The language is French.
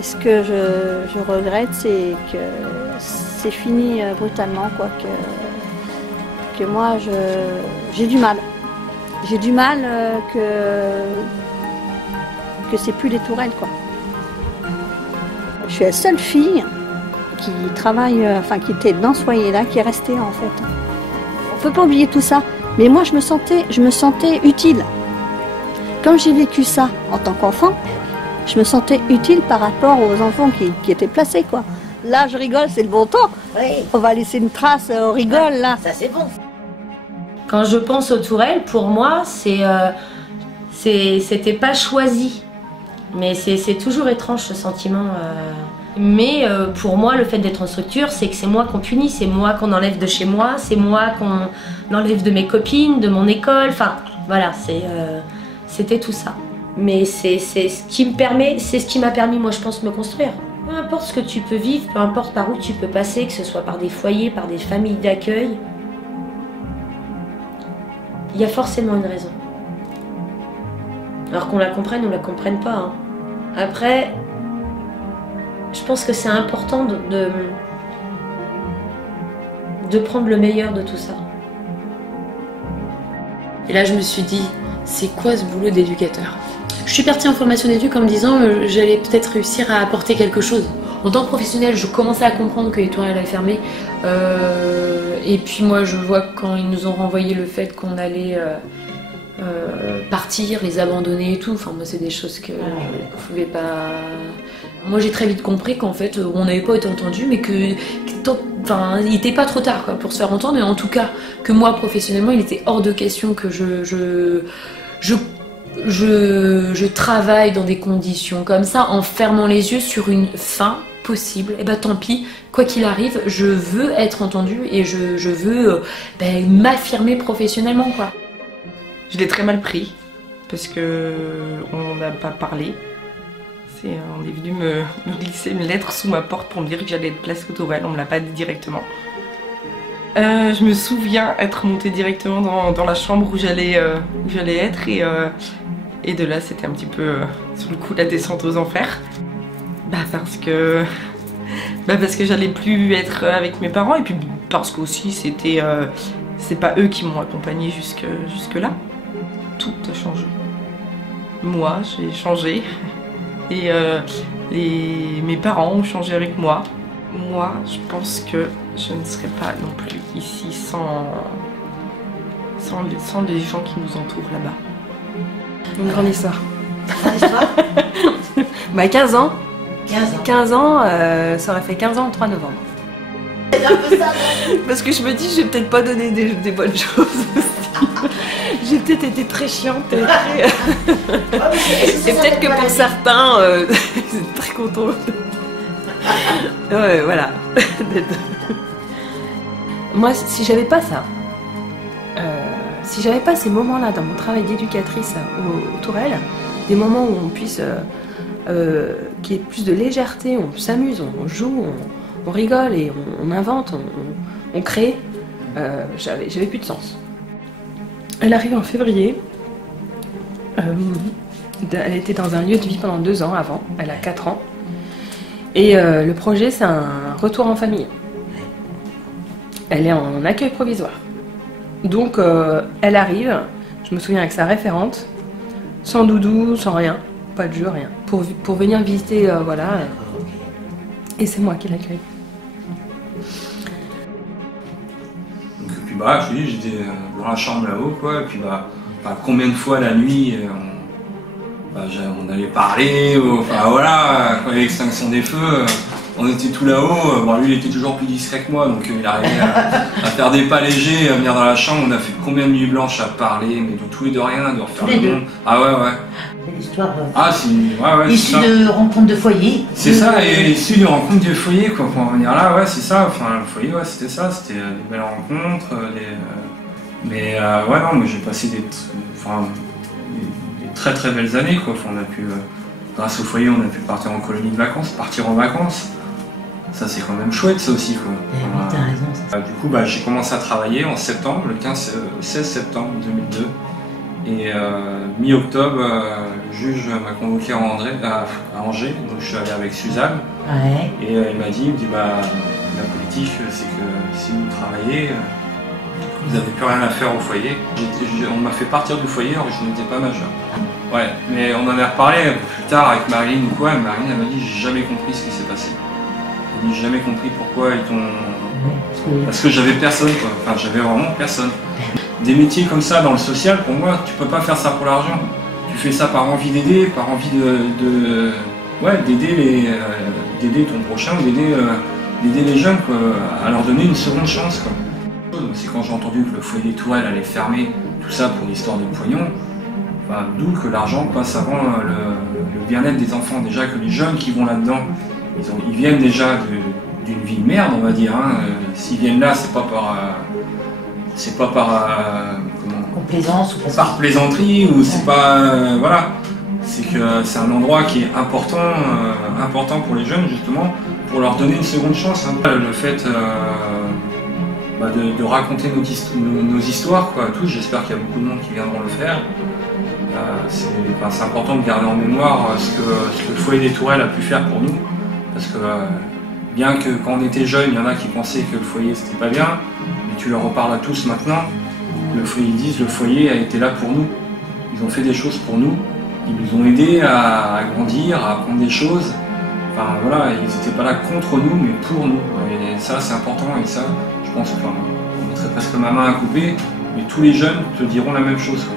Ce que je regrette, c'est que c'est fini brutalement, quoi. Que moi, j'ai du mal. J'ai du mal que c'est plus les tourelles, quoi. Je suis la seule fille qui travaille, enfin qui était dans ce foyer-là, qui est restée en fait. On ne peut pas oublier tout ça. Mais moi, je me sentais utile. Quand j'ai vécu ça en tant qu'enfant, je me sentais utile par rapport aux enfants qui étaient placés, quoi. Là, je rigole, c'est le bon temps. Oui. On va laisser une trace, on rigole, là. Ça, c'est bon. Quand je pense aux tourelles, pour moi, c'était pas choisi. Mais c'est toujours étrange, ce sentiment. Mais pour moi, le fait d'être en structure, c'est que c'est moi qu'on punit, c'est moi qu'on enlève de chez moi, c'est moi qu'on enlève de mes copines, de mon école. Enfin, voilà, c'était tout ça. Mais c'est ce qui m'a permis, moi je pense, de me construire. Peu importe ce que tu peux vivre, peu importe par où tu peux passer, que ce soit par des foyers, par des familles d'accueil, il y a forcément une raison. Alors qu'on la comprenne ou la comprenne pas. Hein. Après, je pense que c'est important de prendre le meilleur de tout ça. Et là je me suis dit, c'est quoi ce boulot d'éducateur ? Je suis partie en formation d'éduc en me disant j'allais peut-être réussir à apporter quelque chose. En tant que professionnelle, je commençais à comprendre que les tourelles allaient fermer. Et puis moi, je vois quand ils nous ont renvoyé le fait qu'on allait partir, les abandonner et tout. Enfin, moi, c'est des choses que je ne pouvais pas... Moi, j'ai très vite compris qu'en fait, on n'avait pas été entendu, mais il n'était pas trop tard quoi, pour se faire entendre. Mais en tout cas, que moi, professionnellement, il était hors de question que je travaille dans des conditions comme ça, en fermant les yeux sur une fin possible. Et bah tant pis, quoi qu'il arrive, je veux être entendue et je veux m'affirmer professionnellement, quoi. Je l'ai très mal pris, parce que on n'a pas parlé. On est venu me glisser une lettre sous ma porte pour me dire que j'allais être placée aux tourelles, on me l'a pas dit directement. Je me souviens être montée directement dans la chambre où j'allais être et de là c'était un petit peu sur le coup la descente aux enfers. Parce que j'allais plus être avec mes parents et puis parce qu'aussi c'est pas eux qui m'ont accompagnée jusque là. Tout a changé. Moi j'ai changé et mes parents ont changé avec moi. Moi, je pense que je ne serais pas non plus ici sans les gens qui nous entourent là-bas. Une grande histoire. 15 ans. 15 ans, ça aurait fait 15 ans le 3 novembre. C'est un peu ça. Parce que je me dis, je vais peut-être pas donner des bonnes choses aussi. J'ai peut-être été très chiante. Et peut-être que pour certains, c'est très content. Ouais, voilà. Moi, si j'avais pas ça, si j'avais pas ces moments-là dans mon travail d'éducatrice aux tourelles, des moments où on puisse, qu'il y ait plus de légèreté, on s'amuse, on joue, on rigole et on invente, on crée, j'avais plus de sens. Elle arrive en février. Elle était dans un lieu de vie pendant 2 ans avant, elle a 4 ans. Et le projet, c'est un retour en famille. Elle est en accueil provisoire. Donc, elle arrive, je me souviens avec sa référente, sans doudou, sans rien, pas de jeu, rien, pour venir visiter, voilà. Et c'est moi qui l'accueille. Donc, puis j'étais dans la chambre là-haut, quoi, et puis combien de fois la nuit, on allait parler, enfin voilà, quand il y avait l'extinction des feux, on était tout là-haut. Bon, lui, il était toujours plus discret que moi, donc il arrivait à faire des pas légers, à venir dans la chambre. On a fait combien de nuits blanches à parler, mais de tout et de rien, de refaire Les le deux. monde. Ah ouais, ouais. Belle histoire. Ah, c'est ouais, Issue c'est ça. de rencontres de foyer. C'est ça, et issu de rencontres du foyer, quoi, pour en venir là, ouais, c'est ça. Enfin, le foyer, ouais, c'était ça, c'était des belles rencontres. Mais ouais, non, moi j'ai passé des très très belles années, quoi. Enfin, on a pu, grâce au foyer, on a pu partir en colonie de vacances, partir en vacances. Ça, c'est quand même chouette, ça aussi, quoi. Eh oui, t'as raison. Ça. Du coup, j'ai commencé à travailler en septembre, le 16 septembre 2002. Et mi-octobre, le juge m'a convoqué à Angers, donc je suis allé avec Suzanne. Ouais. Et il m'a dit, la politique, c'est que si vous travaillez, vous n'avez plus rien à faire au foyer. On m'a fait partir du foyer alors que je n'étais pas majeur. Ouais, mais on en a reparlé un peu plus tard avec Marilyn ou quoi. Marilyn, elle m'a dit, j'ai jamais compris ce qui s'est passé. Elle m'a dit, j'ai jamais compris pourquoi ils t'ont... Parce que j'avais personne, quoi. Enfin, j'avais vraiment personne. Des métiers comme ça dans le social, pour moi, tu peux pas faire ça pour l'argent. Tu fais ça par envie d'aider, par envie d'aider ton prochain, d'aider les jeunes, quoi, à leur donner une seconde chance, quoi. C'est quand j'ai entendu que le foyer des Tourelles allait fermer, tout ça pour l'histoire de pognon, d'où que l'argent passe avant le bien-être des enfants. Déjà que les jeunes qui vont là-dedans, ils viennent déjà d'une vie de merde, on va dire. Hein. S'ils viennent là, c'est pas par Complaisance ou par plaisanterie ou c'est pas voilà. C'est que c'est un endroit qui est important pour les jeunes justement, pour leur donner une seconde chance. Hein. Le fait de raconter nos histoires, quoi, tous. J'espère qu'il y a beaucoup de monde qui viendront le faire. C'est important de garder en mémoire ce que le foyer des Tourelles a pu faire pour nous, parce que bien que quand on était jeunes, il y en a qui pensaient que le foyer c'était pas bien, mais tu leur reparles à tous maintenant. Ils disent le foyer a été là pour nous. Ils ont fait des choses pour nous. Ils nous ont aidés à grandir, à apprendre des choses. Enfin voilà, ils n'étaient pas là contre nous, mais pour nous. Et ça, c'est important. Et ça, je pense qu'on mettrait presque ma main à couper. Mais tous les jeunes te diront la même chose, quoi.